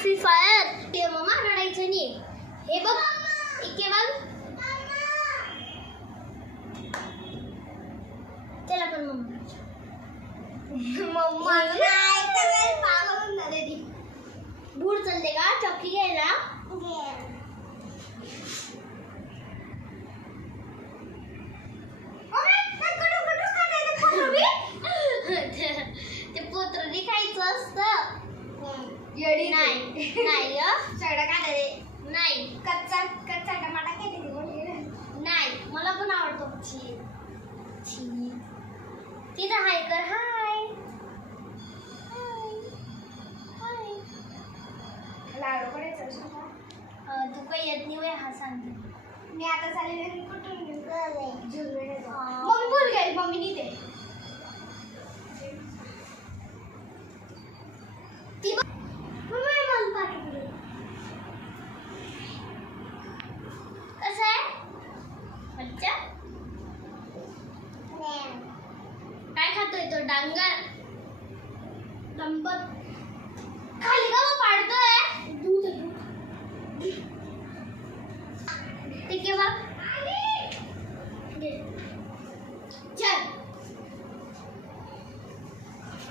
Free fire ते mamma रडायचं नाही. हे बघ इथे बघ चला पण मम्मा भूर चलते का चॉकी घ्यायला. ते पोत्र खायचं असतं. येडी नाही नाही सगळं काय नाही. कच्चा कच्चा टमाटा नाही मला पण आवडतो. तिथं हाय कर. हाय हाय लाडू करायचं तू काही येत नाही. हा सांगते मी आता चालेल. कुठून मम्मी बोल गई. मम्मी नाही ते कसं आहे बच्चा. काय खातोय तो. डांगर डंबर खाली का पाडतोय. दूध ठीक आहे बघ. चल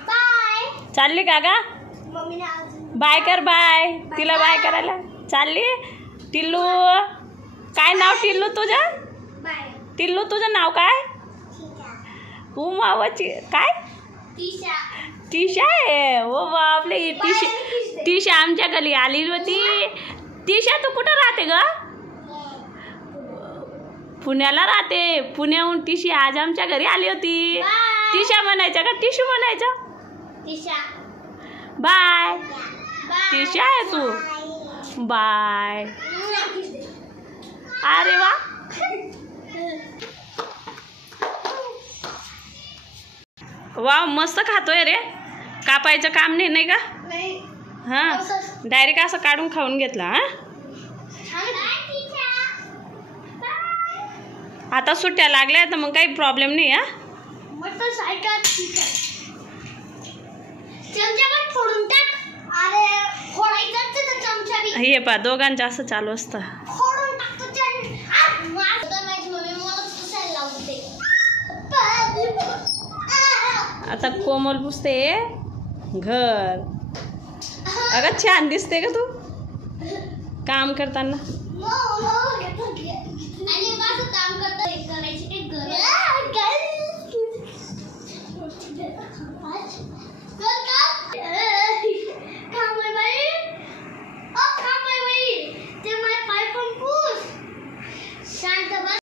बाय. चालली का गा. मम्मीने बाय कर. बाय तिला बाय करायला चालली. टिल्लू काय नाव टिल्लू तुझं. बाय टिल्लू तुझं नाव काय. मावाची काय टीशा. टीशा आहे. ओ बापले टीशा आमच्या गली आली होती. टीशा तू कुठं राहते ग. पुण्याला राहते. पुण्याहून टीशी आज आमच्या घरी आली होती. टीशा म्हणायचं का टिशू म्हणायचं. टीशा बाय. टीशा आहे तू. बाय. अरे वा. वा मस्त खातोय रे. कापायचं काम नाही नाही का. हां डायरेक्ट असं काढून खाऊन घेतला. आता सुट्ट्या लागल्या तर मग काही प्रॉब्लेम नाही. हे पा दोघांचं असं चालू असतं. आता कोमल पुसते घर. अगं छान दिसते का तू काम करताना. काम करता करायची